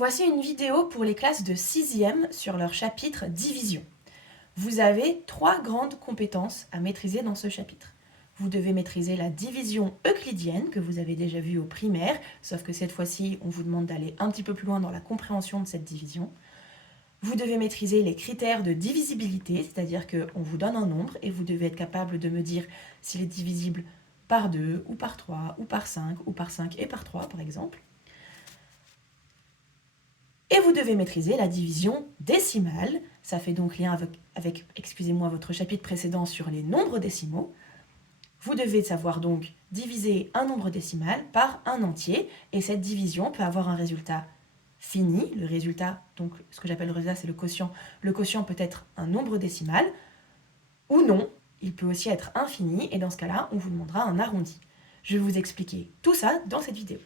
Voici une vidéo pour les classes de 6e sur leur chapitre division. Vous avez 3 grandes compétences à maîtriser dans ce chapitre. Vous devez maîtriser la division euclidienne que vous avez déjà vue au primaire, sauf que cette fois-ci, on vous demande d'aller un petit peu plus loin dans la compréhension de cette division. Vous devez maîtriser les critères de divisibilité, c'est-à-dire qu'on vous donne un nombre et vous devez être capable de me dire s'il est divisible par 2, ou par 3, ou par 5, ou par 5 et par 3, par exemple. Et vous devez maîtriser la division décimale. Ça fait donc lien avec votre chapitre précédent sur les nombres décimaux. Vous devez savoir donc diviser un nombre décimal par un entier. Et cette division peut avoir un résultat fini. Le résultat, donc ce que j'appelle le résultat, c'est le quotient. Le quotient peut être un nombre décimal ou non. Il peut aussi être infini. Et dans ce cas-là, on vous demandera un arrondi. Je vais vous expliquer tout ça dans cette vidéo.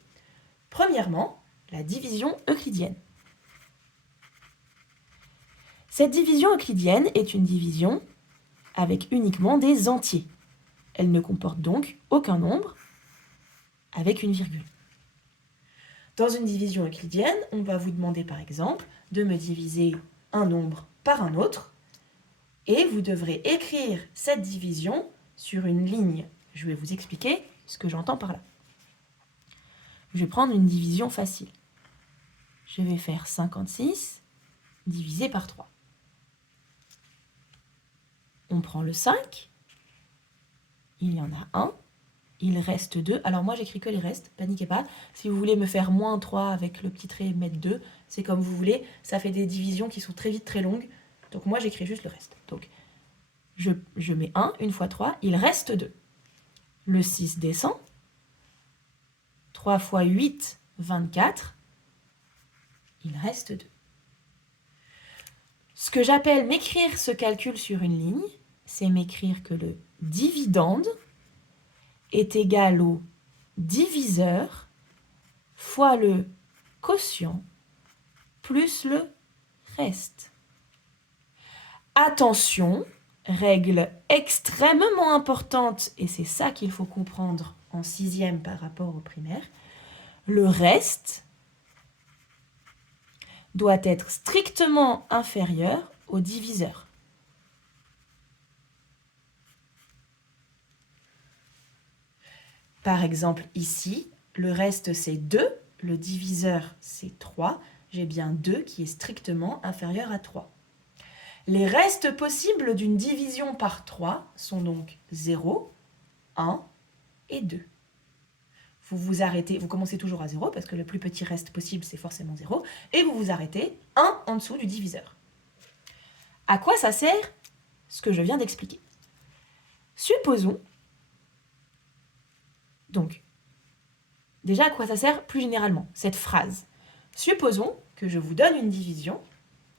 Premièrement, la division euclidienne. Cette division euclidienne est une division avec uniquement des entiers. Elle ne comporte donc aucun nombre avec une virgule. Dans une division euclidienne, on va vous demander par exemple de me diviser un nombre par un autre et vous devrez écrire cette division sur une ligne. Je vais vous expliquer ce que j'entends par là. Je vais prendre une division facile. Je vais faire 56 divisé par 3. On prend le 5, il y en a 1, il reste 2. Alors moi j'écris que les restes, paniquez pas. Si vous voulez me faire moins 3 avec le petit trait, mettre 2, c'est comme vous voulez. Ça fait des divisions qui sont très vite très longues. Donc moi j'écris juste le reste. Donc je mets 1, une fois 3, il reste 2. Le 6 descend. 3 fois 8, 24. Il reste 2. Ce que j'appelle m'écrire ce calcul sur une ligne, c'est m'écrire que le dividende est égal au diviseur fois le quotient plus le reste. Attention, règle extrêmement importante, et c'est ça qu'il faut comprendre en 6e par rapport au primaire, le reste doit être strictement inférieur au diviseur. Par exemple, ici, le reste c'est 2, le diviseur c'est 3. J'ai bien 2 qui est strictement inférieur à 3. Les restes possibles d'une division par 3 sont donc 0, 1 et 2. Vous vous arrêtez, vous commencez toujours à 0 parce que le plus petit reste possible c'est forcément 0, et vous vous arrêtez 1 en dessous du diviseur. À quoi ça sert ce que je viens d'expliquer? Supposons, donc, déjà à quoi ça sert plus généralement, cette phrase? Supposons que je vous donne une division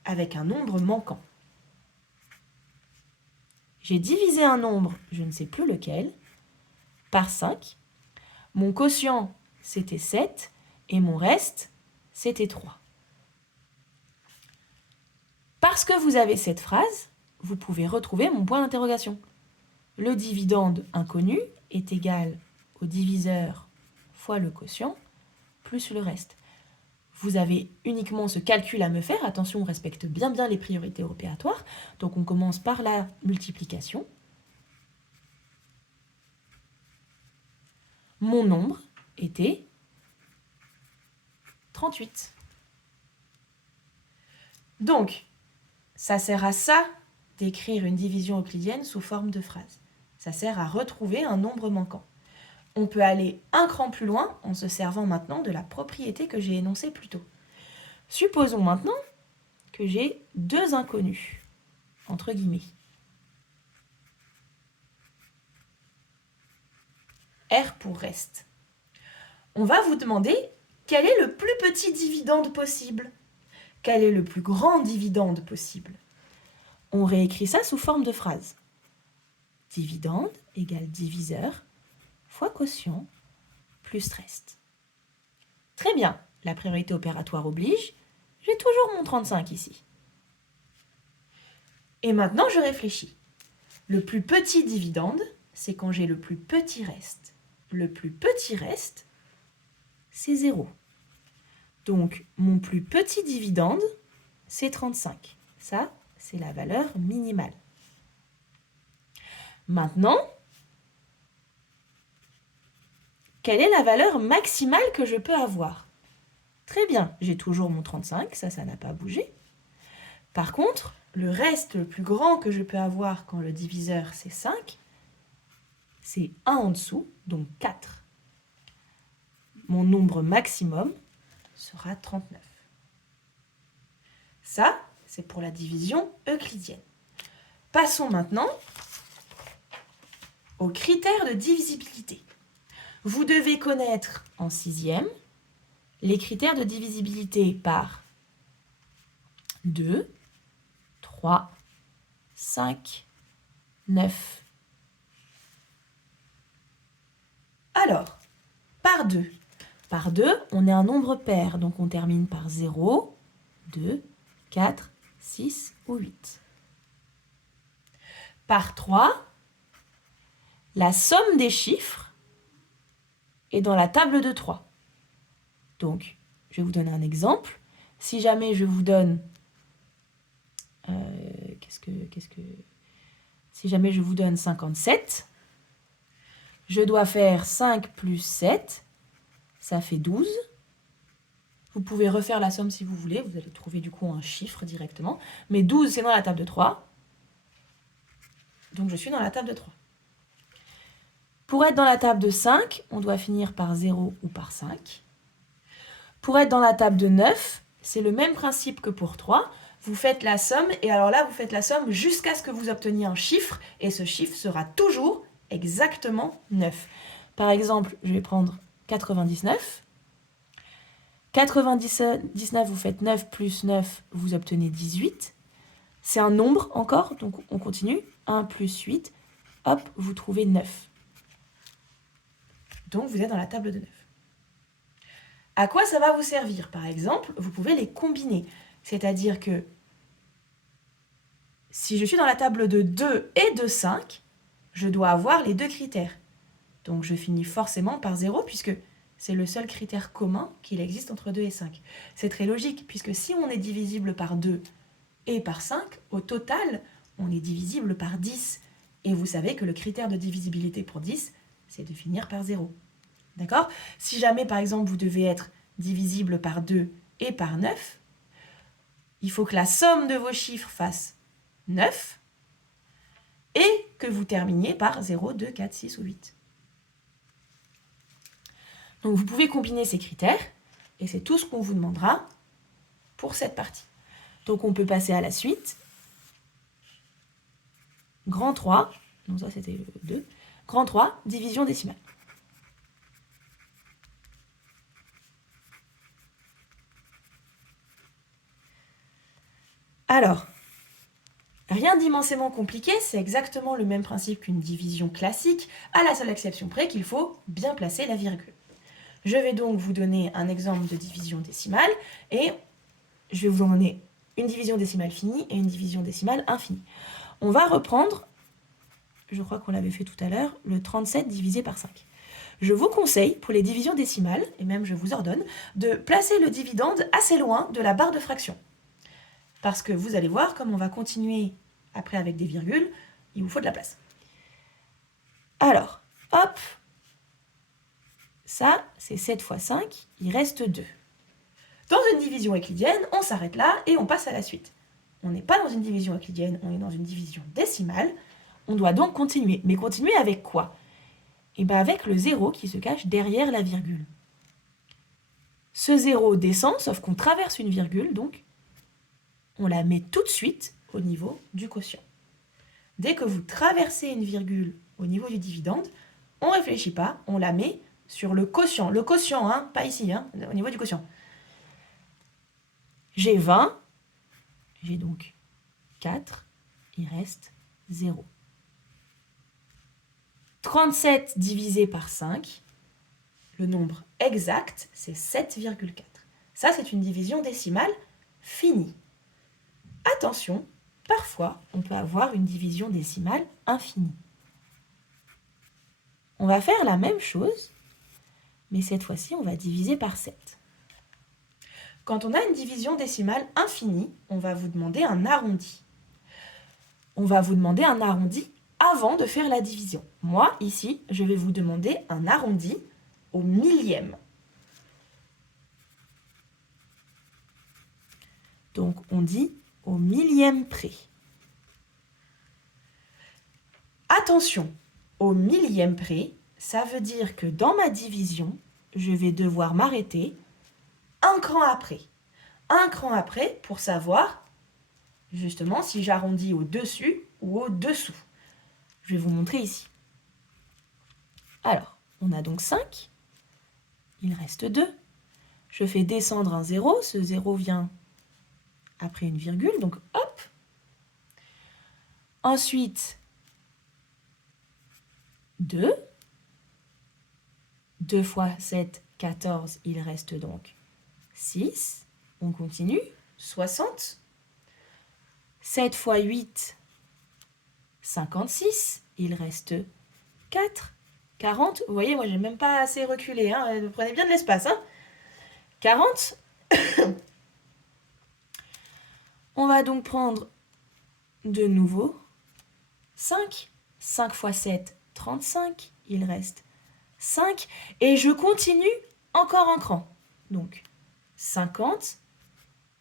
avec un nombre manquant. J'ai divisé un nombre, je ne sais plus lequel, par 5. Mon quotient, c'était 7, et mon reste, c'était 3. Parce que vous avez cette phrase, vous pouvez retrouver mon point d'interrogation. Le dividende inconnu est égal au diviseur fois le quotient plus le reste. Vous avez uniquement ce calcul à me faire. Attention, on respecte bien les priorités opératoires. Donc on commence par la multiplication. Mon nombre était 38. Donc, ça sert à ça d'écrire une division euclidienne sous forme de phrase. Ça sert à retrouver un nombre manquant. On peut aller un cran plus loin en se servant maintenant de la propriété que j'ai énoncée plus tôt. Supposons maintenant que j'ai 2 inconnus, entre guillemets. R pour reste. On va vous demander quel est le plus petit dividende possible. Quel est le plus grand dividende possible? On réécrit ça sous forme de phrase. Dividende égale diviseur fois quotient plus reste. Très bien, la priorité opératoire oblige, j'ai toujours mon 35 ici. Et maintenant, je réfléchis. Le plus petit dividende, c'est quand j'ai le plus petit reste. Le plus petit reste, c'est 0. Donc, mon plus petit dividende, c'est 35. Ça, c'est la valeur minimale. Maintenant, quelle est la valeur maximale que je peux avoir? Très bien, j'ai toujours mon 35, ça n'a pas bougé. Par contre, le reste le plus grand que je peux avoir quand le diviseur c'est 5, c'est 1 en dessous, donc 4. Mon nombre maximum sera 39. Ça, c'est pour la division euclidienne. Passons maintenant aux critères de divisibilité. Vous devez connaître en 6e les critères de divisibilité par 2, 3, 5, 9. Alors, par 2. Par 2, on est un nombre pair, donc on termine par 0, 2, 4, 6 ou 8. Par 3, la somme des chiffres est dans la table de 3. Donc, je vais vous donner un exemple. Si jamais je vous donne... Si jamais je vous donne 57, je dois faire 5 plus 7, ça fait 12. Vous pouvez refaire la somme si vous voulez, vous allez trouver du coup un chiffre directement. Mais 12, c'est dans la table de 3. Donc je suis dans la table de 3. Pour être dans la table de 5, on doit finir par 0 ou par 5. Pour être dans la table de 9, c'est le même principe que pour 3. Vous faites la somme, et alors là, vous faites la somme jusqu'à ce que vous obteniez un chiffre, et ce chiffre sera toujours exactement 9. Par exemple, je vais prendre 99. 99, vous faites 9 plus 9, vous obtenez 18. C'est un nombre encore, donc on continue. 1 plus 8, hop, vous trouvez 9. Donc vous êtes dans la table de 9. À quoi ça va vous servir? Par exemple, vous pouvez les combiner. C'est-à-dire que si je suis dans la table de 2 et de 5, je dois avoir les deux critères. Donc je finis forcément par 0 puisque c'est le seul critère commun qu'il existe entre 2 et 5. C'est très logique puisque si on est divisible par 2 et par 5, au total, on est divisible par 10. Et vous savez que le critère de divisibilité pour 10, c'est de finir par 0. D'accord? Si jamais, par exemple, vous devez être divisible par 2 et par 9, il faut que la somme de vos chiffres fasse 9 et que vous terminiez par 0, 2, 4, 6 ou 8. Donc vous pouvez combiner ces critères et c'est tout ce qu'on vous demandera pour cette partie. Donc on peut passer à la suite. Grand 3, donc ça c'était 2. Grand 3, division décimale. Alors, rien d'immensément compliqué, c'est exactement le même principe qu'une division classique, à la seule exception près qu'il faut bien placer la virgule. Je vais donc vous donner un exemple de division décimale, et je vais vous en donner une division décimale finie et une division décimale infinie. On va reprendre, je crois qu'on l'avait fait tout à l'heure, le 37 divisé par 5. Je vous conseille, pour les divisions décimales, et même je vous ordonne, de placer le dividende assez loin de la barre de fraction. Parce que vous allez voir, comme on va continuer après avec des virgules, il vous faut de la place. Alors, hop, ça, c'est 7 fois 5, il reste 2. Dans une division euclidienne, on s'arrête là et on passe à la suite. On n'est pas dans une division euclidienne, on est dans une division décimale. On doit donc continuer. Mais continuer avec quoi? Eh bien avec le 0 qui se cache derrière la virgule. Ce 0 descend, sauf qu'on traverse une virgule, donc on la met tout de suite au niveau du quotient. Dès que vous traversez une virgule au niveau du dividende, on ne réfléchit pas, on la met sur le quotient. Le quotient, hein, pas ici, hein, au niveau du quotient. J'ai 20, j'ai donc 4, il reste 0. 37 divisé par 5, le nombre exact, c'est 7,4. Ça, c'est une division décimale finie. Attention, parfois, on peut avoir une division décimale infinie. On va faire la même chose, mais cette fois-ci, on va diviser par 7. Quand on a une division décimale infinie, on va vous demander un arrondi. On va vous demander un arrondi avant de faire la division. Moi, ici, je vais vous demander un arrondi au millième. Donc, on dit au millième près. Attention, au millième près, ça veut dire que dans ma division, je vais devoir m'arrêter un cran après. Un cran après pour savoir justement si j'arrondis au-dessus ou au-dessous. Je vais vous montrer ici. Alors, on a donc 5. Il reste 2. Je fais descendre un 0. Ce 0 vient après une virgule, donc hop. Ensuite, 2. 2 fois 7, 14. Il reste donc 6. On continue. 60. 7 fois 8, 56. Il reste 4. 40. Vous voyez, moi, j'ai même pas assez reculé. Hein. Vous prenez bien de l'espace. Hein. 40. On va donc prendre de nouveau 5. 5 fois 7, 35. Il reste 5. Et je continue encore un cran. Donc, 50.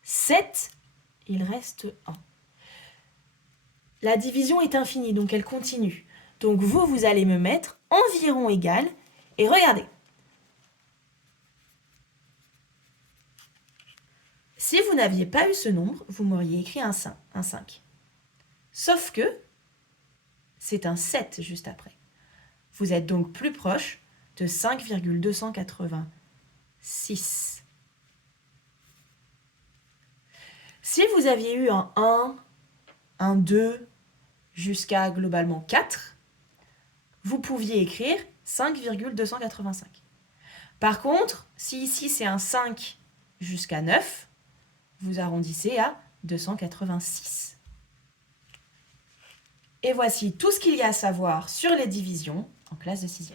7. Il reste 1. La division est infinie, donc elle continue. Donc vous allez me mettre environ égal. Et regardez. Si vous n'aviez pas eu ce nombre, vous m'auriez écrit un 5. Sauf que c'est un 7 juste après. Vous êtes donc plus proche de 5,286. Si vous aviez eu un 1, un 2, jusqu'à globalement 4, vous pouviez écrire 5,285. Par contre, si ici c'est un 5 jusqu'à 9, vous arrondissez à 286. Et voici tout ce qu'il y a à savoir sur les divisions en classe de 6e.